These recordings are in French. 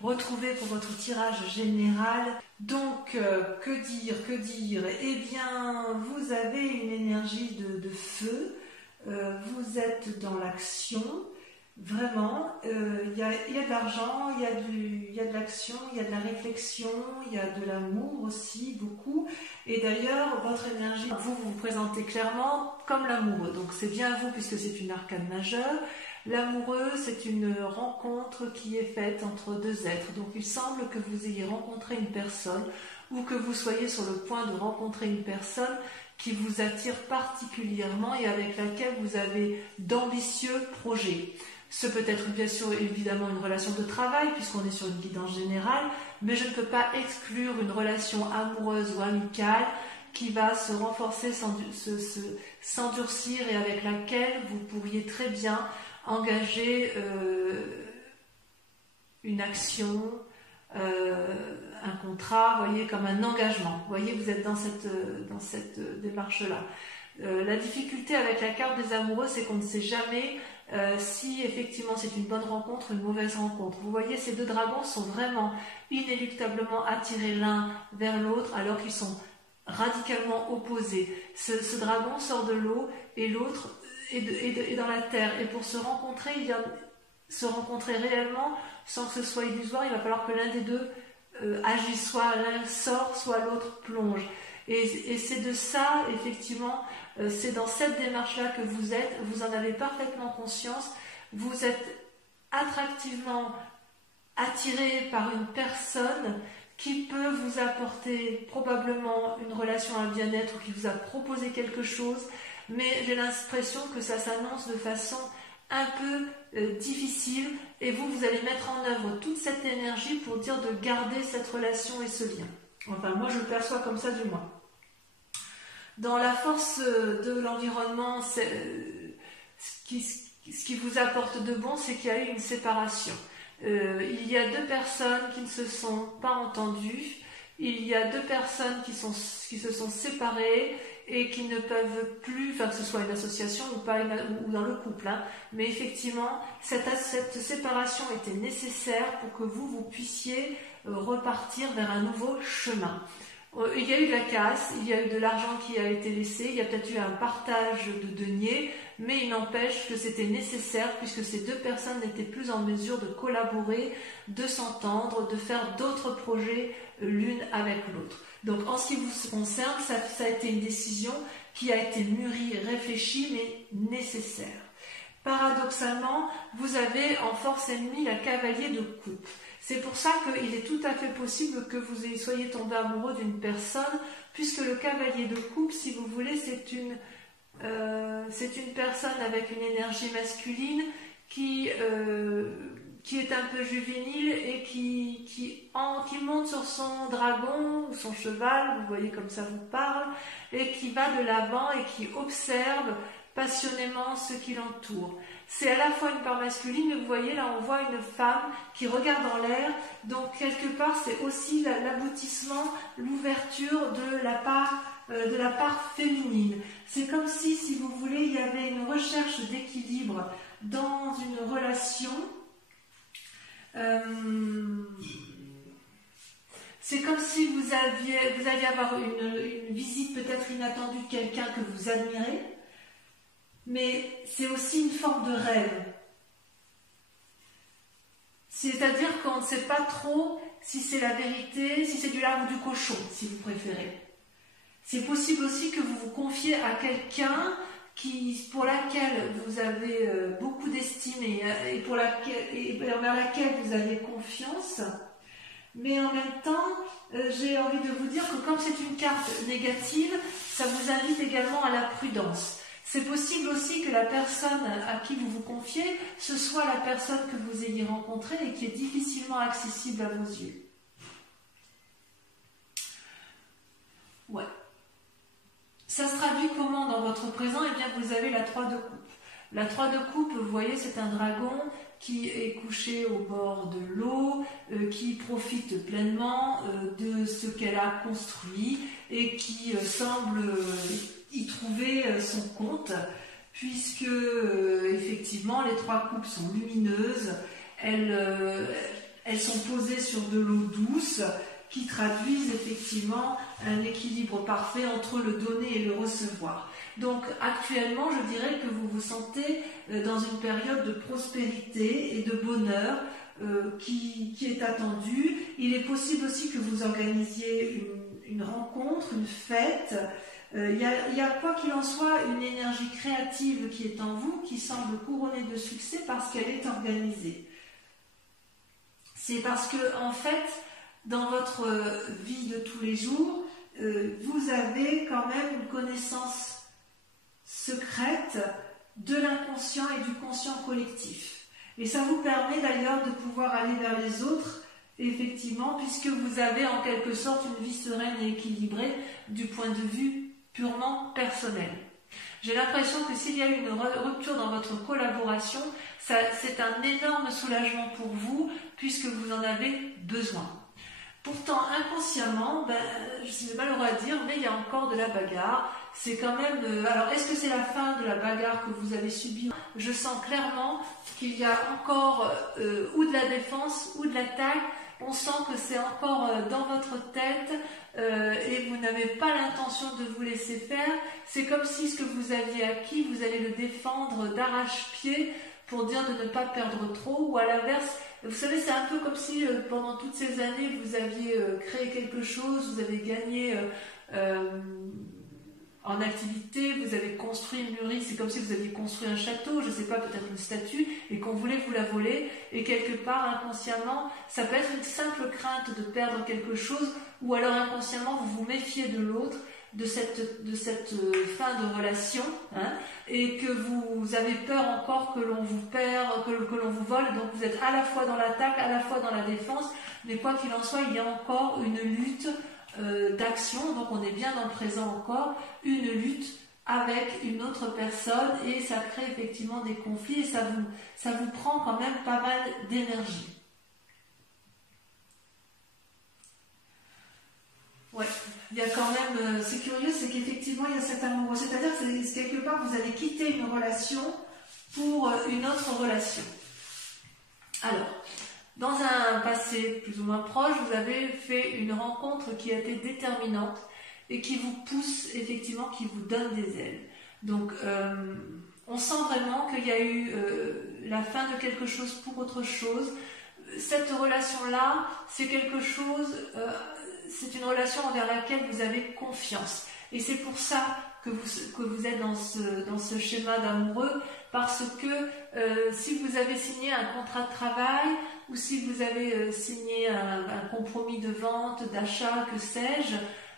retrouver pour votre tirage général. Donc, que dire? Eh bien, vous avez une énergie de feu, vous êtes dans l'action, vraiment, il y a de l'argent, il y a de l'action, il y a de la réflexion, il y a de l'amour aussi, beaucoup. Et d'ailleurs, votre énergie, vous vous présentez clairement comme l'amoureux. Donc c'est bien vous puisque c'est une arcane majeure. L'amoureux, c'est une rencontre qui est faite entre deux êtres. Donc il semble que vous ayez rencontré une personne ou que vous soyez sur le point de rencontrer une personne qui vous attire particulièrement et avec laquelle vous avez d'ambitieux projets. Ce peut être bien sûr évidemment une relation de travail puisqu'on est sur une guidance générale, mais je ne peux pas exclure une relation amoureuse ou amicale qui va se renforcer, s'endurcir et avec laquelle vous pourriez très bien engager une action, un contrat, voyez, comme un engagement. Vous voyez, vous êtes dans cette démarche-là. La difficulté avec la carte des amoureux, c'est qu'on ne sait jamais si effectivement c'est une bonne rencontre ou une mauvaise rencontre. Vous voyez, ces deux dragons sont vraiment inéluctablement attirés l'un vers l'autre alors qu'ils sont radicalement opposés. Ce dragon sort de l'eau et l'autre est dans la terre. Et pour se rencontrer, se rencontrer réellement sans que ce soit illusoire, il va falloir que l'un des deux agisse, soit l'un sort, soit l'autre plonge. Et c'est de ça, effectivement, c'est dans cette démarche-là que vous êtes, vous en avez parfaitement conscience, vous êtes attractivement attiré par une personne qui peut vous apporter probablement une relation à bien-être ou qui vous a proposé quelque chose, mais j'ai l'impression que ça s'annonce de façon un peu difficile et vous allez mettre en œuvre toute cette énergie pour dire de garder cette relation et ce lien. Enfin, moi je le perçois comme ça du moins. Dans la force de l'environnement, ce qui vous apporte de bon, c'est qu'il y a eu une séparation. Il y a deux personnes qui ne se sont pas entendues, il y a deux personnes qui se sont séparées et qui ne peuvent plus, enfin que ce soit une association ou pas ou dans le couple, hein, mais effectivement cette séparation était nécessaire pour que vous puissiez repartir vers un nouveau chemin. Il y a eu de la casse, il y a eu de l'argent qui a été laissé, il y a peut-être eu un partage de deniers, mais il n'empêche que c'était nécessaire puisque ces deux personnes n'étaient plus en mesure de collaborer, de s'entendre, de faire d'autres projets l'une avec l'autre. Donc en ce qui vous concerne, ça a été une décision qui a été mûrie, réfléchie, mais nécessaire. Paradoxalement, vous avez en force ennemie la cavalier de coupe. C'est pour ça qu'il est tout à fait possible que vous soyez tombé amoureux d'une personne, puisque le cavalier de coupe, si vous voulez, c'est une personne avec une énergie masculine qui est un peu juvénile et qui monte sur son dragon ou son cheval, vous voyez comme ça vous parle, et qui va de l'avant et qui observe passionnément ce qui l'entoure. C'est à la fois une part masculine, mais vous voyez là on voit une femme qui regarde en l'air, donc quelque part c'est aussi l'aboutissement, l'ouverture de la part féminine. C'est comme si vous voulez, il y avait une recherche d'équilibre dans une relation. C'est comme si vous alliez avoir une visite peut-être inattendue de quelqu'un que vous admirez, mais c'est aussi une forme de rêve. C'est-à-dire qu'on ne sait pas trop si c'est la vérité, si c'est du lard ou du cochon, si vous préférez. C'est possible aussi que vous vous confiez à quelqu'un pour laquelle vous avez beaucoup d'estime et vers laquelle vous avez confiance. Mais en même temps, j'ai envie de vous dire que comme c'est une carte négative, ça vous invite également à la prudence. C'est possible aussi que la personne à qui vous vous confiez, ce soit la personne que vous ayez rencontrée et qui est difficilement accessible à vos yeux. Ouais. Ça se traduit comment dans votre présent? Eh bien, vous avez la 3 de coupe. La 3 de coupe, vous voyez, c'est un dragon qui est couché au bord de l'eau, qui profite pleinement de ce qu'elle a construit et qui semble y trouver son compte, puisque effectivement les 3 coupes sont lumineuses, elles elles sont posées sur de l'eau douce qui traduisent effectivement un équilibre parfait entre le donner et le recevoir. Donc actuellement, je dirais que vous vous sentez dans une période de prospérité et de bonheur qui est attendue. Il est possible aussi que vous organisiez une rencontre, une fête. Il y a quoi qu'il en soit une énergie créative qui est en vous, qui semble couronnée de succès parce qu'elle est organisée. C'est parce que, en fait, dans votre vie de tous les jours, vous avez quand même une connaissance secrète de l'inconscient et du conscient collectif. Et ça vous permet d'ailleurs de pouvoir aller vers les autres, effectivement, puisque vous avez en quelque sorte une vie sereine et équilibrée du point de vue purement personnel. J'ai l'impression que s'il y a eu une rupture dans votre collaboration, c'est un énorme soulagement pour vous, puisque vous en avez besoin. Pourtant, inconsciemment, c'est malheureux à dire, mais il y a encore de la bagarre. C'est quand même... alors, est-ce que c'est la fin de la bagarre que vous avez subie? Je sens clairement qu'il y a encore ou de la défense ou de l'attaque. On sent que c'est encore dans votre tête et vous n'avez pas l'intention de vous laisser faire. C'est comme si ce que vous aviez acquis, vous allez le défendre d'arrache-pied pour dire de ne pas perdre trop, ou à l'inverse, vous savez, c'est un peu comme si pendant toutes ces années, vous aviez créé quelque chose, vous avez gagné en activité, vous avez construit une mûrie, c'est comme si vous aviez construit un château, je ne sais pas, peut-être une statue, et qu'on voulait vous la voler, et quelque part, inconsciemment, ça peut être une simple crainte de perdre quelque chose, ou alors inconsciemment, vous vous méfiez de l'autre, de cette fin de relation, hein, et que vous avez peur encore que l'on vous perd, que l'on vous vole, donc vous êtes à la fois dans l'attaque, à la fois dans la défense, mais quoi qu'il en soit, il y a encore une lutte d'action, donc on est bien dans le présent encore, une lutte avec une autre personne, et ça crée effectivement des conflits, et ça vous prend quand même pas mal d'énergie. Ouais, il y a quand même, c'est curieux, c'est qu'effectivement il y a cet amoureux, c'est-à-dire que quelque part vous allez quitter une relation pour une autre relation. Alors, dans un passé plus ou moins proche, vous avez fait une rencontre qui a été déterminante et qui vous pousse effectivement, qui vous donne des ailes. Donc, on sent vraiment qu'il y a eu la fin de quelque chose pour autre chose. Cette relation-là, c'est quelque chose... c'est une relation envers laquelle vous avez confiance. Et c'est pour ça que vous êtes dans ce schéma d'amoureux, parce que si vous avez signé un contrat de travail, ou si vous avez signé un compromis de vente, d'achat, que sais-je,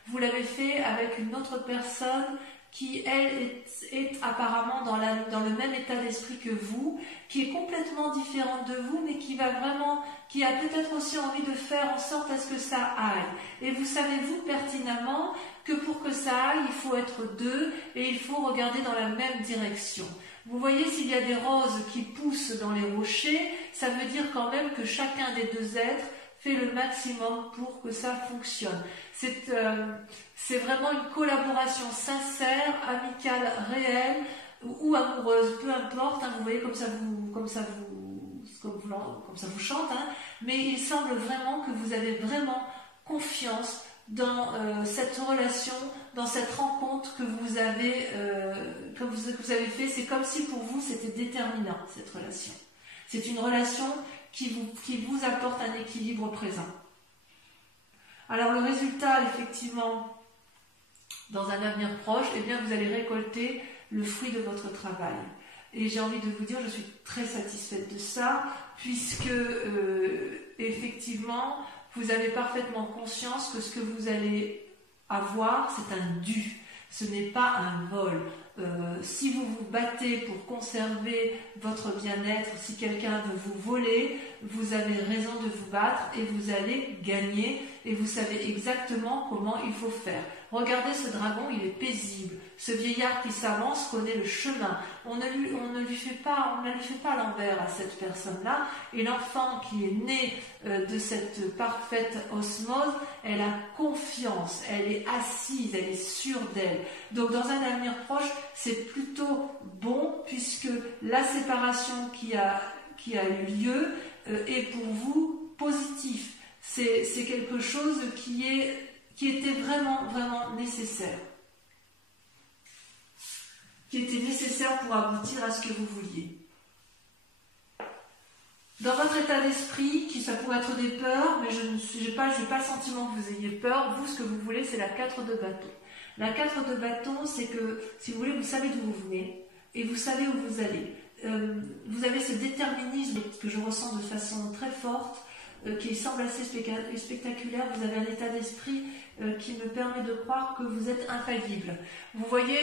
vous l'avez fait avec une autre personne qui, elle, est apparemment dans le même état d'esprit que vous, qui est complètement différente de vous, mais qui a peut-être aussi envie de faire en sorte à ce que ça aille. Et vous savez, vous, pertinemment, que pour que ça aille, il faut être deux, et il faut regarder dans la même direction. Vous voyez, s'il y a des roses qui poussent dans les rochers, ça veut dire quand même que chacun des deux êtres fait le maximum pour que ça fonctionne. C'est vraiment une collaboration sincère, amicale, réelle ou amoureuse, peu importe, hein, vous voyez comme ça vous chante, hein, mais il semble vraiment que vous avez vraiment confiance dans cette relation, dans cette rencontre que vous avez fait. C'est comme si pour vous c'était déterminant, cette relation. C'est une relation qui vous apporte un équilibre présent. Alors le résultat, effectivement, dans un avenir proche, eh bien vous allez récolter le fruit de votre travail. Et j'ai envie de vous dire, je suis très satisfaite de ça, puisque effectivement, vous avez parfaitement conscience que ce que vous allez avoir, c'est un dû. Ce n'est pas un vol. Si vous vous battez pour conserver votre bien-être, si quelqu'un veut vous voler, vous avez raison de vous battre et vous allez gagner et vous savez exactement comment il faut faire. Regardez ce dragon, il est paisible. Ce vieillard qui s'avance connaît le chemin. On ne lui fait pas l'envers à cette personne-là. Et l'enfant qui est né de cette parfaite osmose, elle a confiance, elle est assise, elle est sûre d'elle. Donc dans un avenir proche, c'est plutôt bon puisque la séparation qui a eu lieu est pour vous positif. C'est quelque chose qui était vraiment, vraiment nécessaire. Qui était nécessaire pour aboutir à ce que vous vouliez. Dans votre état d'esprit, ça pourrait être des peurs, mais je n'ai pas le sentiment que vous ayez peur. Vous, ce que vous voulez, c'est la 4 de bâton. La 4 de bâton, c'est que, si vous voulez, vous savez d'où vous venez et vous savez où vous allez. Vous avez ce déterminisme que je ressens de façon très forte, qui semble assez spectaculaire. Vous avez un état d'esprit qui me permet de croire que vous êtes infaillible. Vous voyez,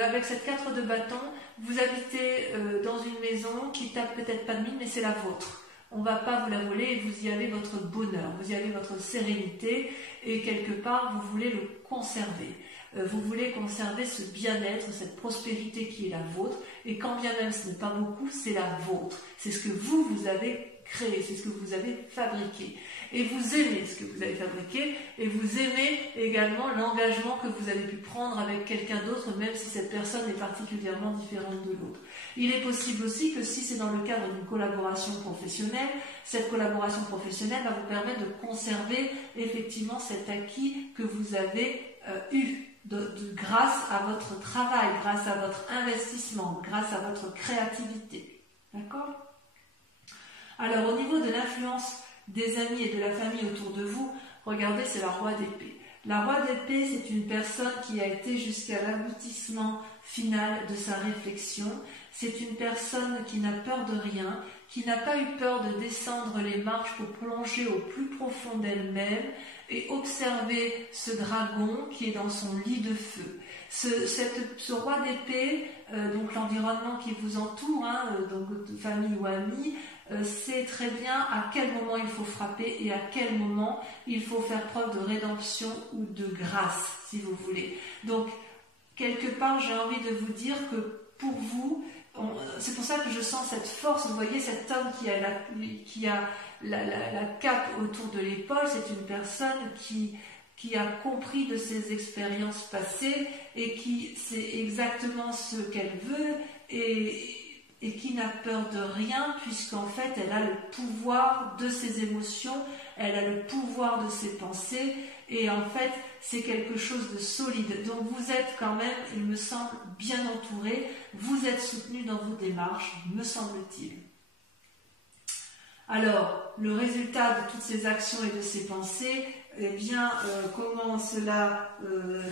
avec cette 4 de bâton, vous habitez dans une maison qui tape peut-être pas de mine, mais c'est la vôtre. On ne va pas vous la voler et vous y avez votre bonheur, vous y avez votre sérénité et quelque part, vous voulez le conserver. Vous voulez conserver ce bien-être, cette prospérité qui est la vôtre et quand bien même ce n'est pas beaucoup, c'est la vôtre. C'est ce que vous avez créé, c'est ce que vous avez fabriqué. Et vous aimez ce que vous avez fabriqué et vous aimez également l'engagement que vous avez pu prendre avec quelqu'un d'autre, même si cette personne est particulièrement différente de l'autre. Il est possible aussi que si c'est dans le cadre d'une collaboration professionnelle, cette collaboration professionnelle va vous permettre de conserver effectivement cet acquis que vous avez eu. Grâce à votre travail, grâce à votre investissement, grâce à votre créativité. D'accord ? Alors, au niveau de l'influence des amis et de la famille autour de vous, regardez, c'est la roi d'épée. La roi d'épée, c'est une personne qui a été jusqu'à l'aboutissement final de sa réflexion. C'est une personne qui n'a peur de rien, qui n'a pas eu peur de descendre les marches pour plonger au plus profond d'elle-même et observer ce dragon qui est dans son lit de feu. Ce roi d'épée, donc l'environnement qui vous entoure, donc de famille ou amis, sait très bien à quel moment il faut frapper et à quel moment il faut faire preuve de rédemption ou de grâce, si vous voulez. Donc, quelque part, j'ai envie de vous dire que pour vous, c'est pour ça que je sens cette force. Vous voyez, cet homme qui a la cape autour de l'épaule, c'est une personne qui a compris de ses expériences passées et qui sait exactement ce qu'elle veut et qui n'a peur de rien puisqu'en fait elle a le pouvoir de ses émotions, elle a le pouvoir de ses pensées et en fait c'est quelque chose de solide. Donc vous êtes quand même, il me semble, bien entouré, vous êtes soutenu dans vos démarches, me semble-t-il. Alors, le résultat de toutes ces actions et de ces pensées, eh bien, comment cela,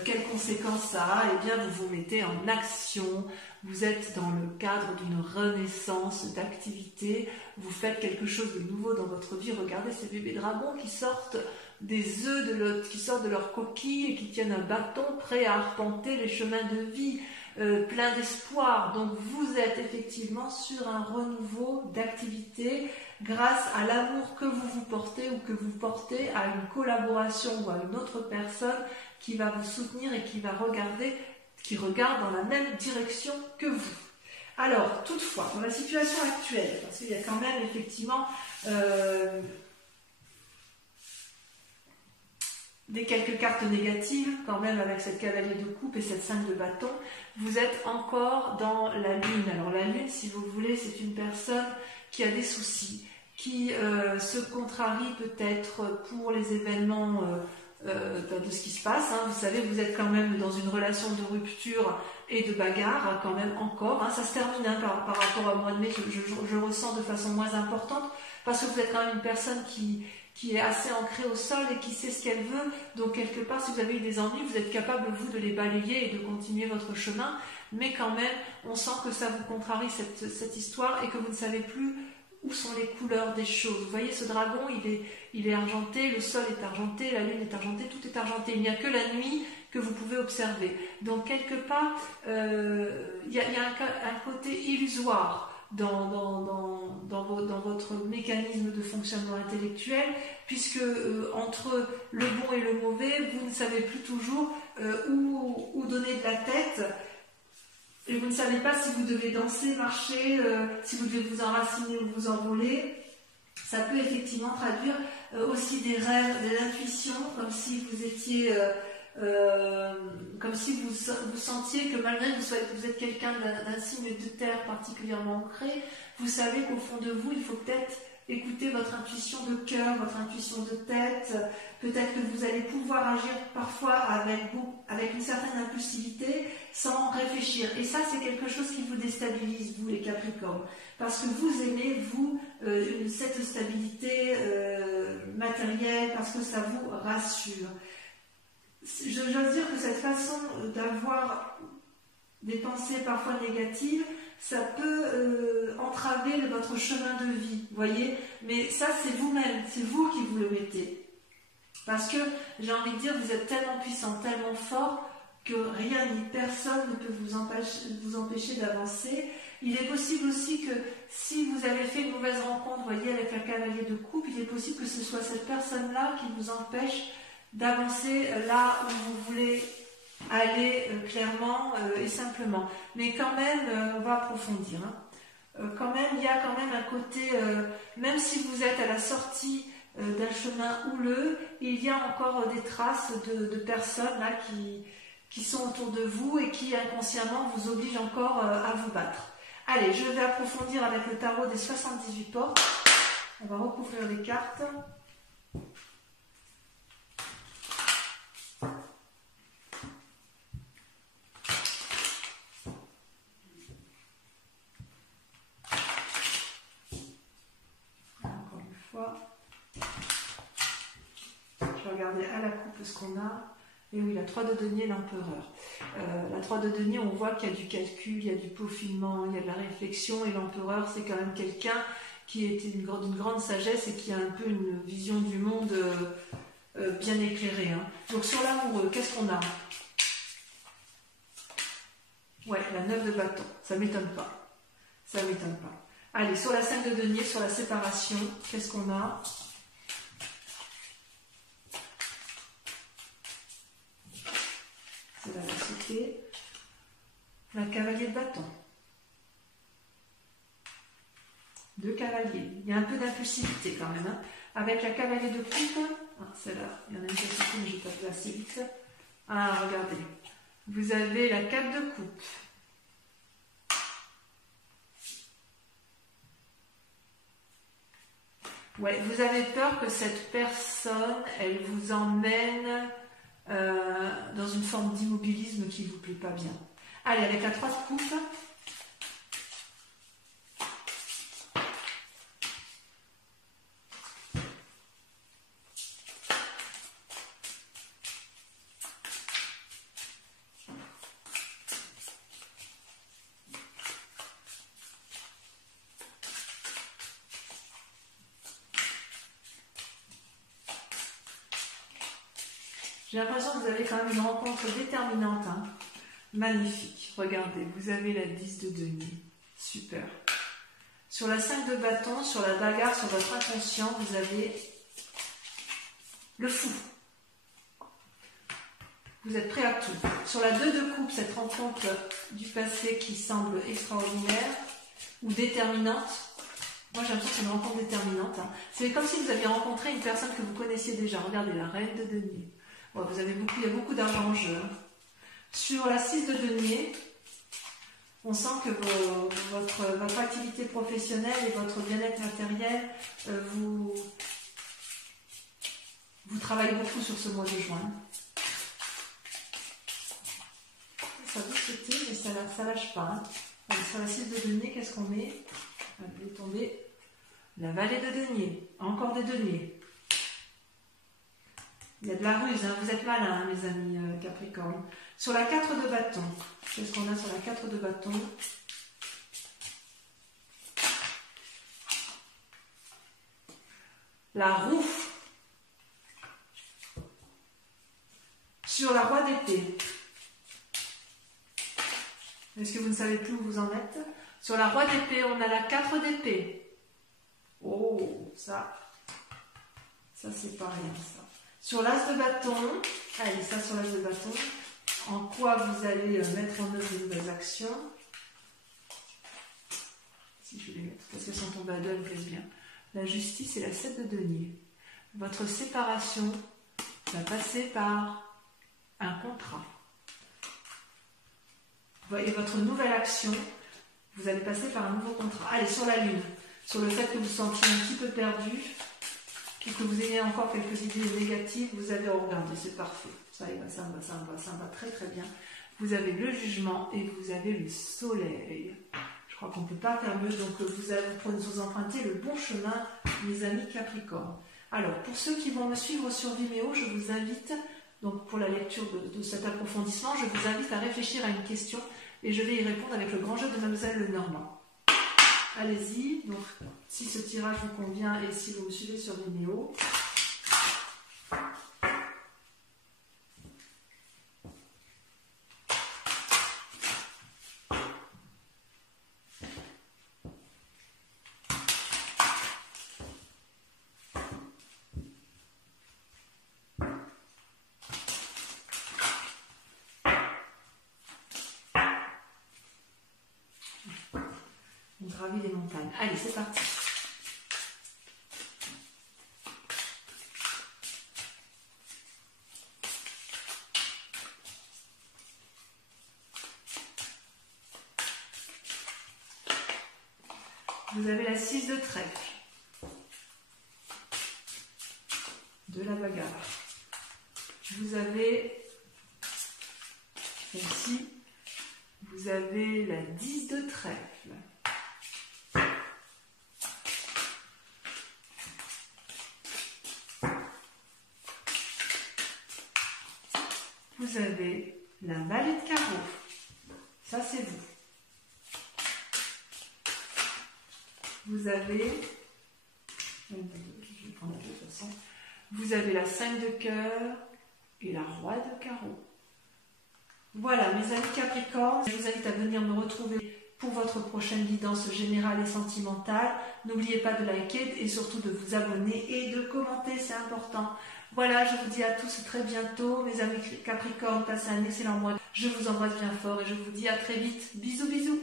quelles conséquences ça a? Eh bien, vous vous mettez en action, vous êtes dans le cadre d'une renaissance d'activité, vous faites quelque chose de nouveau dans votre vie. Regardez ces bébés dragons qui sortent des œufs, qui sortent de leur coquille et qui tiennent un bâton prêt à arpenter les chemins de vie, plein d'espoir. Donc, vous êtes effectivement sur un renouveau d'activité, grâce à l'amour que vous portez ou que vous portez à une collaboration ou à une autre personne qui va vous soutenir et qui regarde dans la même direction que vous. Alors, toutefois, dans la situation actuelle, parce qu'il y a quand même effectivement quelques cartes négatives, quand même avec cette cavalier de coupe et cette 5 de bâton, vous êtes encore dans la lune. Alors la lune, si vous voulez, c'est une personne qui a des soucis, qui se contrarie peut-être pour les événements de ce qui se passe. Vous savez, vous êtes quand même dans une relation de rupture et de bagarre, quand même encore. Ça se termine par rapport au mois de mai, je ressens de façon moins importante, parce que vous êtes quand même une personne qui est assez ancrée au sol et qui sait ce qu'elle veut. Donc quelque part, si vous avez eu des ennuis, vous êtes capable, vous, de les balayer et de continuer votre chemin. Mais quand même, on sent que ça vous contrarie, cette histoire, et que vous ne savez plus où sont les couleurs des choses. Vous voyez, ce dragon, il est argenté, le sol est argenté, la lune est argentée, tout est argenté. Il n'y a que la nuit que vous pouvez observer. Donc, quelque part, il y a un côté illusoire dans votre mécanisme de fonctionnement intellectuel, puisque entre le bon et le mauvais, vous ne savez plus toujours où donner de la tête. Et vous ne savez pas si vous devez danser, marcher, si vous devez vous enraciner ou vous envoler. Ça peut effectivement traduire aussi des rêves, des intuitions, comme si vous étiez, comme si vous sentiez que malgré que vous êtes quelqu'un d'un signe de terre particulièrement ancré, vous savez qu'au fond de vous, il faut peut-être écoutez votre intuition de cœur, votre intuition de tête. Peut-être que vous allez pouvoir agir parfois avec une certaine impulsivité sans réfléchir. Et ça, c'est quelque chose qui vous déstabilise, vous les Capricornes. Parce que vous aimez, vous, cette stabilité matérielle, parce que ça vous rassure. J'ose dire que cette façon d'avoir des pensées parfois négatives, ça peut entraver votre chemin de vie, voyez. Mais ça, c'est vous-même, c'est vous qui vous le mettez. Parce que, j'ai envie de dire, vous êtes tellement puissant, tellement fort, que rien ni personne ne peut vous empêcher d'avancer. Il est possible aussi que, si vous avez fait une mauvaise rencontre, voyez, avec un cavalier de coupe, il est possible que ce soit cette personne-là qui vous empêche d'avancer là où vous voulez aller clairement et simplement. Mais quand même, on va approfondir. Quand même, il y a quand même un côté, même si vous êtes à la sortie d'un chemin houleux, il y a encore des traces de personnes là qui sont autour de vous et qui inconsciemment vous obligent encore à vous battre. Allez, je vais approfondir avec le tarot des 78 portes. On va recouvrir les cartes. Je vais regarder à la coupe ce qu'on a. Et oui, la 3 de denier, l'empereur. La 3 de denier, on voit qu'il y a du calcul, il y a du peaufinement, il y a de la réflexion. Et l'empereur, c'est quand même quelqu'un qui était d'une grande sagesse et qui a un peu une vision du monde bien éclairée. Donc sur l'amoureux, qu'est-ce qu'on a? Ouais, la 9 de bâton. Ça ne m'étonne pas. Ça ne m'étonne pas. Allez, sur la 5 de denier, sur la séparation, qu'est-ce qu'on a? C'est la lassitude. La cavalier de bâton. 2 cavaliers. Il y a un peu d'impulsivité quand même. Avec la cavalier de coupe, celle-là, il y en a une petite, mais je vais pas assez vite. Ah, regardez. Vous avez la 4 de coupe. Ouais, vous avez peur que cette personne, elle vous emmène dans une forme d'immobilisme qui ne vous plaît pas bien. Allez, avec la 3 de coupe. J'ai l'impression que vous avez quand même une rencontre déterminante. Magnifique. Regardez, vous avez la 10 de denier. Super. Sur la 5 de bâton, sur la bagarre, sur votre inconscient, vous avez le fou. Vous êtes prêt à tout. Sur la 2 de coupe, cette rencontre du passé qui semble extraordinaire ou déterminante. Moi, j'ai l'impression que c'est une rencontre déterminante. C'est comme si vous aviez rencontré une personne que vous connaissiez déjà. Regardez, la reine de denier. Bon, il y a beaucoup d'argent en jeu. Sur la 6 de denier, on sent que votre activité professionnelle et votre bien-être matériel, vous travaillez beaucoup sur ce mois de juin. Ça vous sauter, mais ça ne lâche pas. Allez, sur la 6 de denier, qu'est-ce qu'on met? Elle est tombée. La vallée de denier. Encore des deniers. Il y a de la ruse, vous êtes malins, mes amis Capricorne. Sur la 4 de bâton, qu'est-ce qu'on a sur la 4 de bâton? La roue. Sur la roi d'épée. Est-ce que vous ne savez plus où vous en êtes? Sur la roi d'épée, on a la 4 d'épée. Oh, ça c'est pas rien, ça. Sur l'as de bâton, allez, ça sur l'as de bâton, en quoi vous allez mettre en œuvre de nouvelles actions. Si je vais les mettre, parce qu'elles sont tombées à deux, elles me plaisent bien. La justice et la 7 de denier. Votre séparation va passer par un contrat. Vous voyez, votre nouvelle action, vous allez passer par un nouveau contrat. Allez, sur la lune. sur le fait que vous vous sentiez un petit peu perdu, puis que vous ayez encore quelques idées négatives, vous avez regardé, c'est parfait. Ça me va très très bien. Vous avez le jugement et vous avez le soleil. Je crois qu'on ne peut pas faire mieux, donc vous empruntez le bon chemin, mes amis Capricorne. Alors, pour ceux qui vont me suivre sur Vimeo, je vous invite, donc pour la lecture de cet approfondissement, je vous invite à réfléchir à une question et je vais y répondre avec le grand jeu de Mademoiselle Lenormand. Allez-y, donc si ce tirage vous convient et si vous me suivez sur Vimeo. On gravit les montagnes. Allez, c'est parti. Vous avez la 6 de trèfle, de la bagarre. Vous avez celle-ci, vous avez la 10 de trèfle. Vous avez la valet de carreau. Ça, c'est vous. Vous avez, je vais prendre de toute façon, vous avez la 5 de cœur et la roi de carreau. Voilà, mes amis Capricorne, je vous invite à venir me retrouver pour votre prochaine guidance générale et sentimentale. N'oubliez pas de liker et surtout de vous abonner et de commenter, c'est important. Voilà, je vous dis à tous très bientôt. Mes amis Capricorne, passez un excellent mois. Je vous embrasse bien fort et je vous dis à très vite. Bisous, bisous.